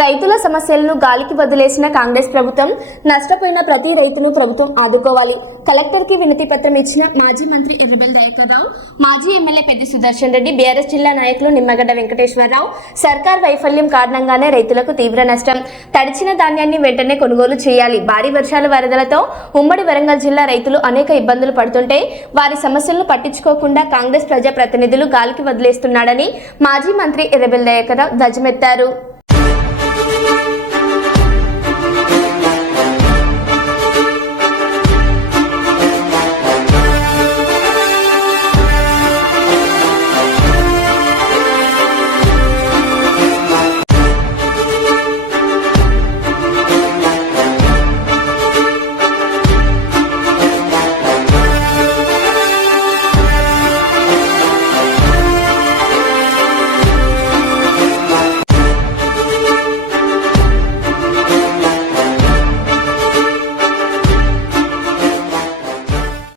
రైతుల సమస్యలను గాలికి వదిలేసిన కాంగ్రెస్ ప్రభుత్వం నష్టపోయిన ప్రతి రైతును ప్రభుత్వం ఆదుకోవాలి. కలెక్టర్కి వినతి పత్రం ఇచ్చిన మాజీ మంత్రి ఎర్రబెల్లి దయాకర్ రావు, మాజీ ఎమ్మెల్యే పెద్ది సుదర్శన్ రెడ్డి, బీఆర్ఎస్ జిల్లా నాయకులు నిమ్మగడ్డ వెంకటేశ్వరరావు సర్కార్ వైఫల్యం కారణంగానే రైతులకు తీవ్ర నష్టం. తడిచిన ధాన్యాన్ని వెంటనే కొనుగోలు చేయాలి. భారీ వర్షాల వరదలతో ఉమ్మడి వరంగల్ జిల్లా రైతులు అనేక ఇబ్బందులు పడుతుంటే వారి సమస్యలను పట్టించుకోకుండా కాంగ్రెస్ ప్రజాప్రతినిధులు గాలికి వదిలేస్తున్నాడని మాజీ మంత్రి ఎర్రబెల్లి దయాకర్ రావు ధ్వజమెత్తారు.